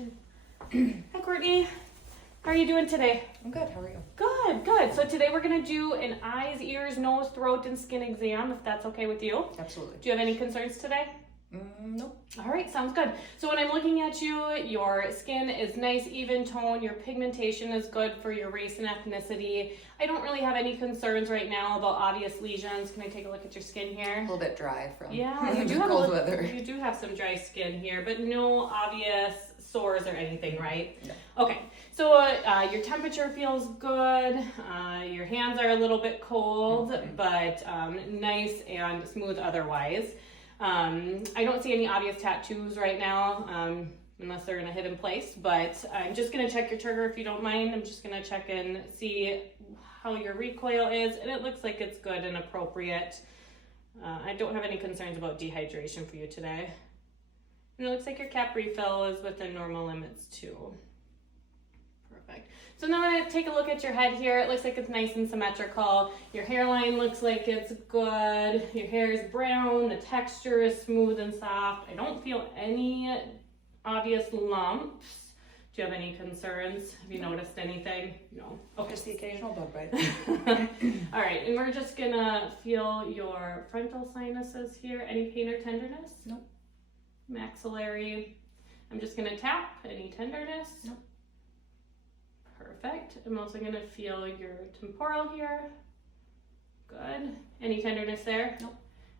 Hi, Courtney. How are you doing today? I'm good. How are you? Good, good. So today we're going to do an eyes, ears, nose, throat, and skin exam, if that's okay with you. Absolutely. Do you have any concerns today? Nope. All right, sounds good. So when I'm looking at you, your skin is nice, even tone. Your pigmentation is good for your race and ethnicity. I don't really have any concerns right now about obvious lesions. Can I take a look at your skin here? A little bit dry from You do have cold weather. You do have some dry skin here, but no obvious sores or anything, right? No. Okay, so your temperature feels good. Your hands are a little bit cold, but nice and smooth otherwise. I don't see any obvious tattoos right now, unless they're in a hidden place, but I'm just gonna check your trigger if you don't mind. I'm just gonna check and see how your recoil is, and it looks like it's good and appropriate. I don't have any concerns about dehydration for you today. And it looks like your cap refill is within normal limits too. Perfect. So now I'm gonna take a look at your head here. It looks like it's nice and symmetrical. Your hairline looks like it's good. Your hair is brown. The texture is smooth and soft. I don't feel any obvious lumps. Do you have any concerns? Have you noticed anything? No. Okay. Just the occasional bug bite. All right, and we're just gonna feel your frontal sinuses here. Any pain or tenderness? Nope. Maxillary. I'm just gonna tap. Any tenderness? Nope. Perfect. I'm also gonna feel your temporal here. Good. Any tenderness there? Nope.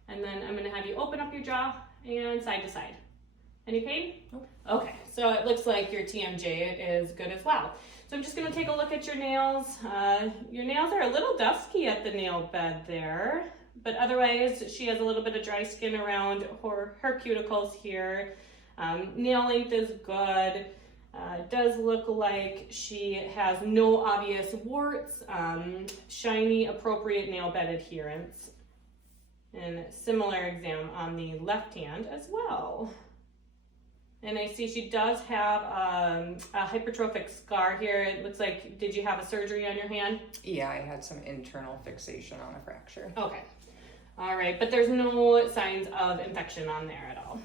And then I'm gonna have you open up your jaw and side to side. Any pain? Nope. Okay, so it looks like your TMJ is good as well. So I'm just gonna take a look at your nails. Your nails are a little dusky at the nail bed there, but otherwise she has a little bit of dry skin around her cuticles here. Nail length is good. It does look like she has no obvious warts, shiny, appropriate nail bed adherence. And similar exam on the left hand as well. And I see she does have a hypertrophic scar here. It looks like, did you have a surgery on your hand? Yeah, I had some internal fixation on a fracture. Okay. All right, but there's no signs of infection on there at all.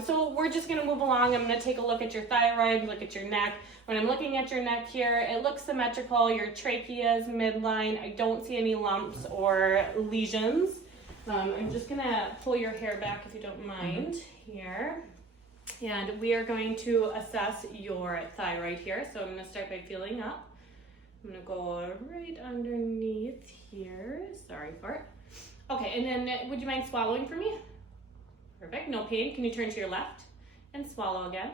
So we're just gonna move along. I'm gonna take a look at your thyroid, look at your neck. When I'm looking at your neck here, it looks symmetrical. Your trachea is midline. I don't see any lumps or lesions. I'm just gonna pull your hair back if you don't mind here. And we are going to assess your thyroid here. So I'm gonna start by feeling up. I'm gonna go right underneath here. Sorry for it. Okay, and then would you mind swallowing for me? Perfect, no pain. Can you turn to your left and swallow again?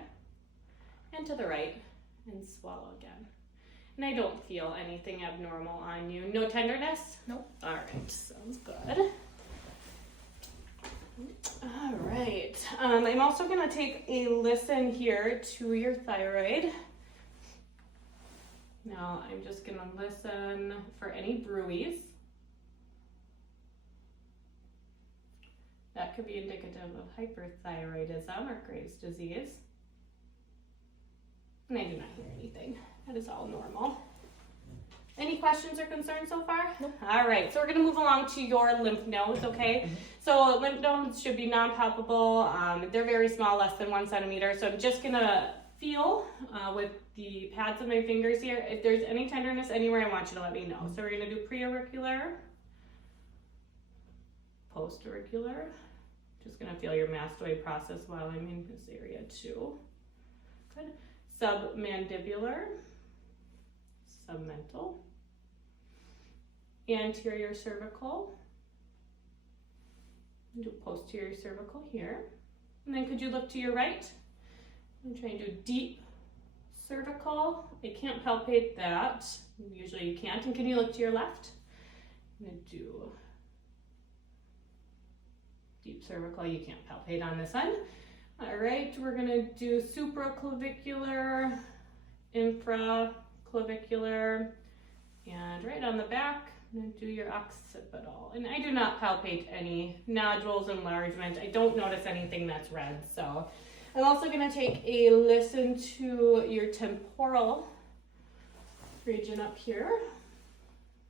And to the right and swallow again. And I don't feel anything abnormal on you. No tenderness? Nope. All right, sounds good. All right, I'm also gonna take a listen here to your thyroid. Now I'm just gonna listen for any bruise. That could be indicative of hyperthyroidism or Graves' disease. And I do not hear anything. That is all normal. Any questions or concerns so far? Nope. All right, so we're gonna move along to your lymph nodes, okay? So lymph nodes should be non-palpable. They're very small, less than 1 centimeter. So I'm just gonna feel with the pads of my fingers here. If there's any tenderness anywhere, I want you to let me know. So we're gonna do pre-auricular, post-auricular. Just gonna feel your mastoid process while I'm in this area too. Good. Submandibular, submental, anterior cervical, do posterior cervical here. And then could you look to your right? I'm trying to do deep cervical. I can't palpate that. Usually you can't. And can you look to your left? I'm gonna do deep cervical. You can't palpate on this one. All right, we're gonna do supraclavicular, infraclavicular, and right on the back, I'm gonna do your occipital. And I do not palpate any nodules, enlargement. I don't notice anything that's red. So I'm also gonna take a listen to your temporal region up here.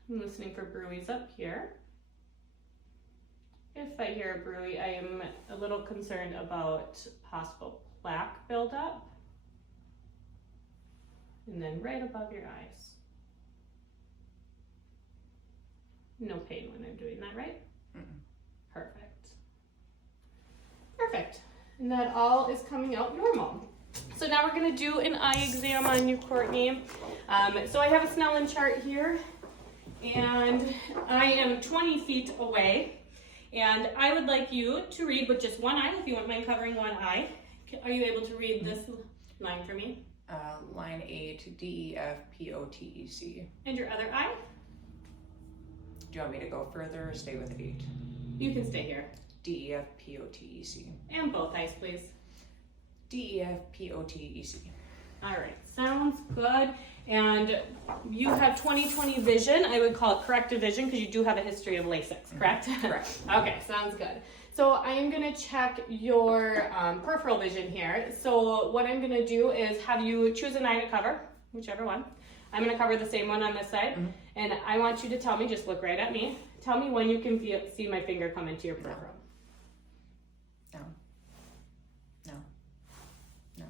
I'm listening for bruise up here. If I hear a bruit, I am a little concerned about possible plaque buildup. and then right above your eyes. No pain when I'm doing that, right? Perfect. Perfect. And that all is coming out normal. So now we're going to do an eye exam on you, Courtney. So I have a Snellen chart here, and I am 20 feet away. And I would like you to read with just one eye, if you wouldn't mind covering one eye. Are you able to read this line for me? Line 8, DEFPOTEC. And your other eye? Do you want me to go further or stay with 8? You can stay here. DEFPOTEC. And both eyes, please. DEFPOTEC. All right, sounds good. And you have 20/20 vision. I would call it corrective vision because you do have a history of LASIK, correct? Correct. Okay, sounds good. So I am going to check your peripheral vision here. So what I'm going to do is have you choose an eye to cover, whichever one. I'm going to cover the same one on this side. And I want you to tell me, just look right at me. Tell me when you can see my finger come into your peripheral. No. No. No.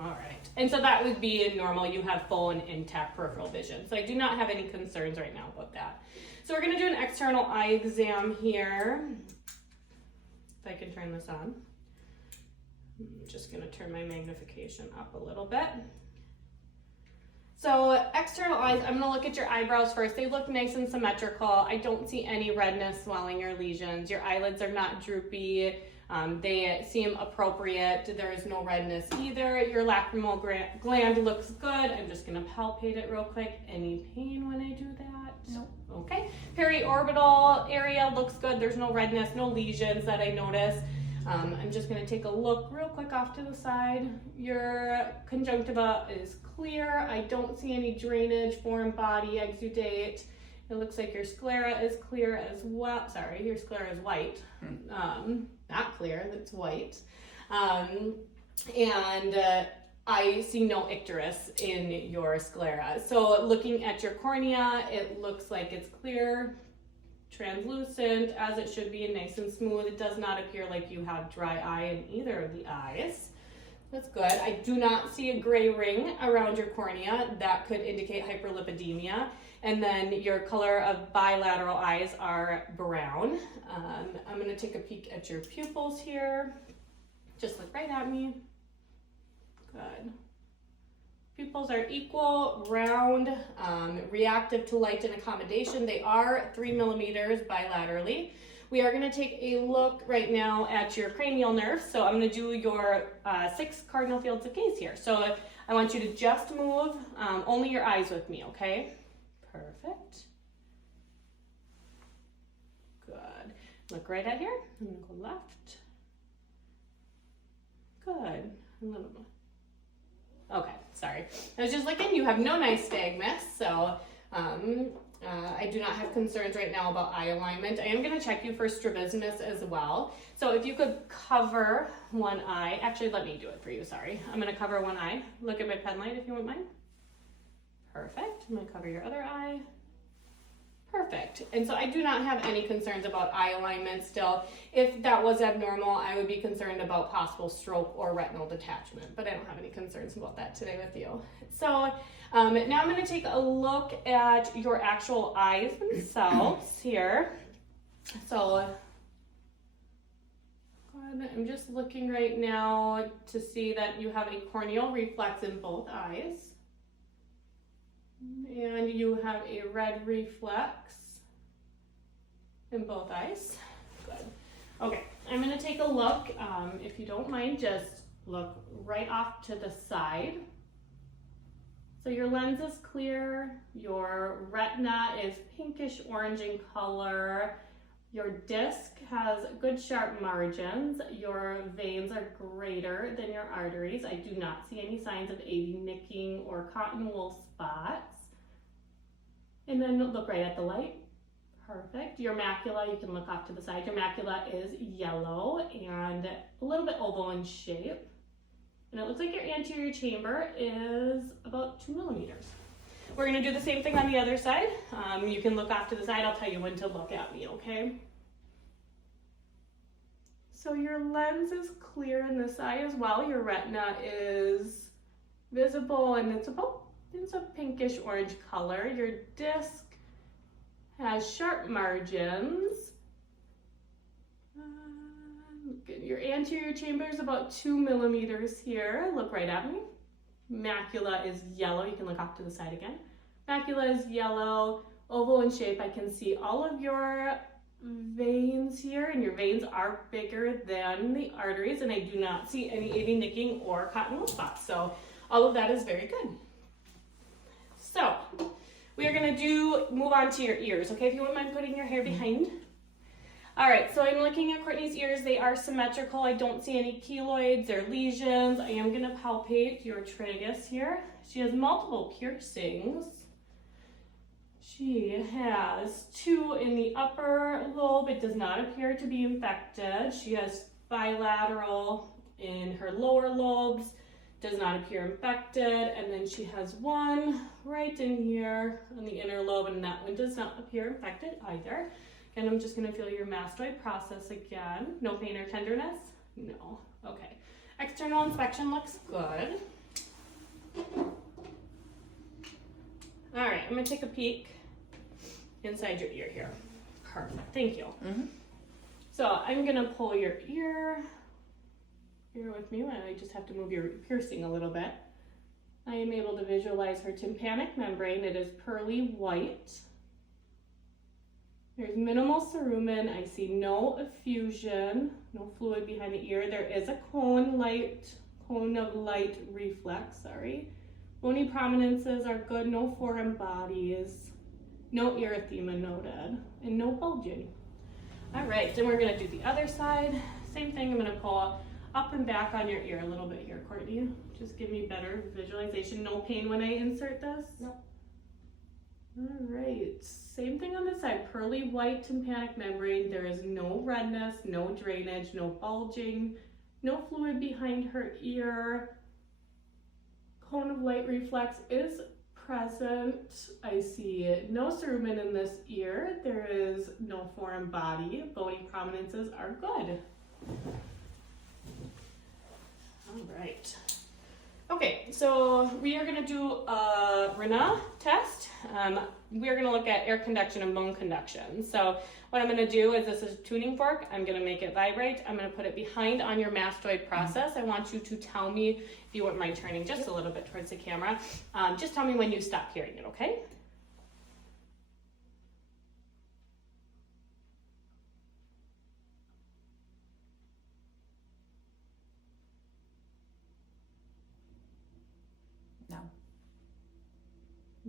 All right. And so that would be normal. You have full and intact peripheral vision. So I do not have any concerns right now about that. So we're going to do an external eye exam here. If I can turn this on. I'm just going to turn my magnification up a little bit. So external eyes, I'm going to look at your eyebrows first. They look nice and symmetrical. I don't see any redness, swelling, or lesions. Your eyelids are not droopy. They seem appropriate. There is no redness either. Your lacrimal gland looks good. I'm just going to palpate it real quick. Any pain when I do that? No. Okay. Periorbital area looks good. There's no redness, no lesions that I notice. I'm just going to take a look real quick off to the side. Your conjunctiva is clear. I don't see any drainage, foreign body, exudate. It looks like your sclera is clear as well. Sorry, your sclera is white. Not clear, it's white. I see no icterus in your sclera. So looking at your cornea, it looks like it's clear, translucent, as it should be, and nice and smooth. It does not appear like you have dry eye in either of the eyes. That's good. I do not see a gray ring around your cornea. That could indicate hyperlipidemia. And then your color of bilateral eyes are brown. I'm going to take a peek at your pupils here. Just look right at me. Good. Pupils are equal, round, reactive to light and accommodation. They are 3 millimeters bilaterally. We are going to take a look right now at your cranial nerves. So I'm going to do your 6 cardinal fields of gaze here. So I want you to just move only your eyes with me, okay? Perfect. Good. Look right at here. I'm going to go left. Good. A little more. Okay, sorry. I was just looking, you have no nystagmus, so I do not have concerns right now about eye alignment. I am going to check you for strabismus as well. So if you could cover one eye, actually let me do it for you, sorry. I'm going to cover one eye. Look at my pen light if you wouldn't mind. Perfect. I'm going to cover your other eye. Perfect. And so I do not have any concerns about eye alignment still. If that was abnormal, I would be concerned about possible stroke or retinal detachment, but I don't have any concerns about that today with you. So now I'm going to take a look at your actual eyes themselves here. So I'm just looking right now to see that you have a corneal reflex in both eyes. And you have a red reflex in both eyes. Good. Okay, I'm going to take a look. If you don't mind, just look right off to the side. So your lens is clear. Your retina is pinkish orange in color. Your disc has good sharp margins. Your veins are greater than your arteries. I do not see any signs of AV nicking or cotton wool spots. And then look right at the light. Perfect. Your macula, you can look off to the side. Your macula is yellow and a little bit oval in shape. And it looks like your anterior chamber is about 2 millimeters. We're going to do the same thing on the other side. You can look off to the side. I'll tell you when to look at me, okay? So your lens is clear in this eye as well. Your retina is visible and it's about It's a pinkish orange color. Your disc has sharp margins. Your anterior chamber is about 2 millimeters here. Look right at me. Macula is yellow. You can look off to the side again. Macula is yellow, oval in shape. I can see all of your veins here, and your veins are bigger than the arteries, and I do not see any AV nicking or cotton wool spots. So all of that is very good. So we are gonna move on to your ears, okay? If you wouldn't mind putting your hair behind. All right, so I'm looking at Courtney's ears. They are symmetrical. I don't see any keloids or lesions. I am gonna palpate your tragus here. She has multiple piercings. She has 2 in the upper lobe. It does not appear to be infected. She has bilateral in her lower lobes. Does not appear infected. And then she has 1 right in here on the inner lobe, and that one does not appear infected either. And I'm just gonna feel your mastoid process again. No pain or tenderness? No. Okay. External inspection looks good. All right, I'm gonna take a peek inside your ear here. Perfect, thank you. So I'm gonna pull your ear. Bear with me, I just have to move your piercing a little bit. I am able to visualize her tympanic membrane. It is pearly white. There's minimal cerumen. I see no effusion, no fluid behind the ear. There is a cone of light reflex, sorry. Bony prominences are good, no foreign bodies, no erythema noted, and no bulging. All right, then we're gonna do the other side. Same thing, I'm gonna pull up and back on your ear a little bit here, Courtney. Just give me better visualization. No pain when I insert this? No. All right, same thing on this side. Pearly white tympanic membrane. There is no redness, no drainage, no bulging, no fluid behind her ear. Cone of light reflex is present. I see no cerumen in this ear. There is no foreign body. Bony prominences are good. All right. Okay, so we are gonna do a Rana test. We are gonna look at air conduction and bone conduction. So what I'm gonna do is, this is a tuning fork. I'm gonna make it vibrate. I'm gonna put it behind on your mastoid process. I want you to tell me, if you wouldn't mind turning just a little bit towards the camera, just tell me when you stop hearing it, okay?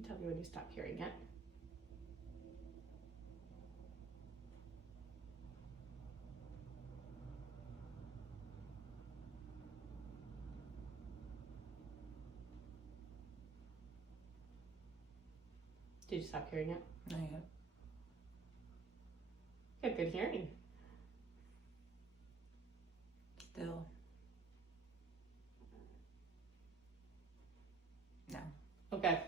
Tell me when you stop hearing it. Did you stop hearing it? Not yet. You have good hearing. Still. No. Okay.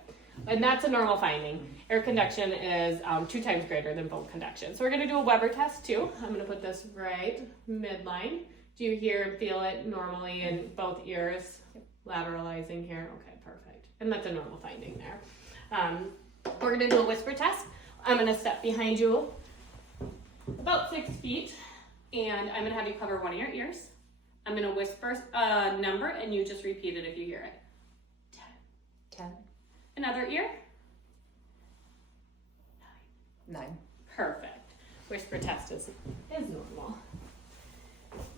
And that's a normal finding. Air conduction is 2 times greater than bone conduction. So we're gonna do a Weber test too. I'm gonna put this right midline. Do you hear and feel it normally in both ears? Yep. Lateralizing here, okay, perfect. And that's a normal finding there. We're gonna do a whisper test. I'm gonna step behind you about 6 feet, and I'm gonna have you cover one of your ears. I'm gonna whisper a number, and you just repeat it if you hear it. 10. Another ear? 9. Perfect. Whisper test is normal.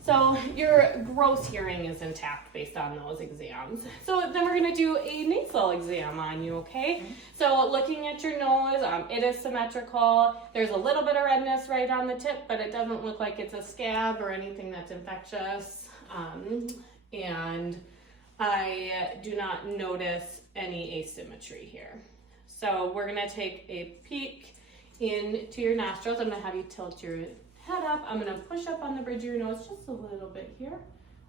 So your gross hearing is intact based on those exams. So then we're gonna do a nasal exam on you, okay? Mm-hmm. So looking at your nose, it is symmetrical. There's a little bit of redness right on the tip, but it doesn't look like it's a scab or anything that's infectious. And I do not notice any asymmetry here. So we're gonna take a peek into your nostrils. I'm gonna have you tilt your head up. I'm gonna push up on the bridge of your nose just a little bit here.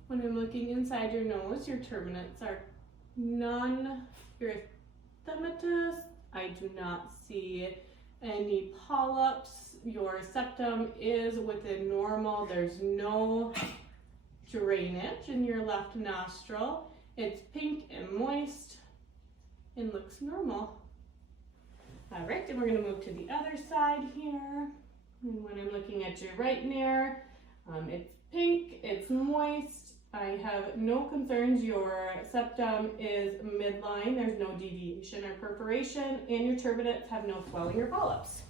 When I'm looking inside your nose, your turbinates are non-erythematous. I do not see any polyps. Your septum is within normal. There's no drainage in your left nostril. It's pink and moist. and looks normal. All right, and we're gonna move to the other side here. And when I'm looking at your right nair, it's pink, it's moist. I have no concerns. Your septum is midline. There's no deviation or perforation, and your turbinates have no swelling or polyps.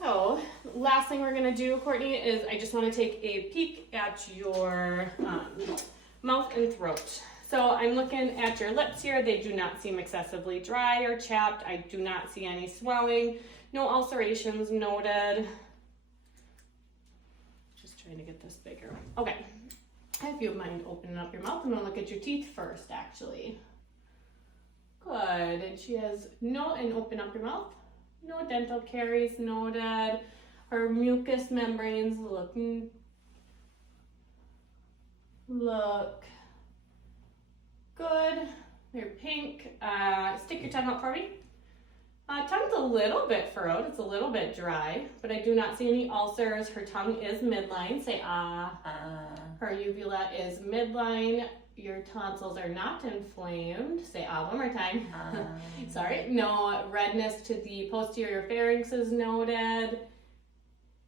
So, last thing we're gonna do, Courtney, is I just wanna take a peek at your mouth and throat. So I'm looking at your lips here. They do not seem excessively dry or chapped. I do not see any swelling. No ulcerations noted. Just trying to get this bigger. Okay. If you mind opening up your mouth, I'm gonna look at your teeth first, actually. Good. And she has no, and open up your mouth. No dental caries noted. Her mucous membranes look good. They're pink. Stick your tongue out for me. Tongue's a little bit furrowed. It's a little bit dry, but I do not see any ulcers. Her tongue is midline. Say ah. Her uvula is midline. Your tonsils are not inflamed. Say ah one more time. Sorry. No redness to the posterior pharynx is noted.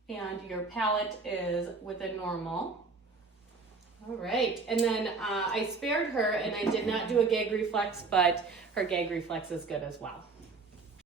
And your palate is within normal. All right. And then I spared her and I did not do a gag reflex, but her gag reflex is good as well.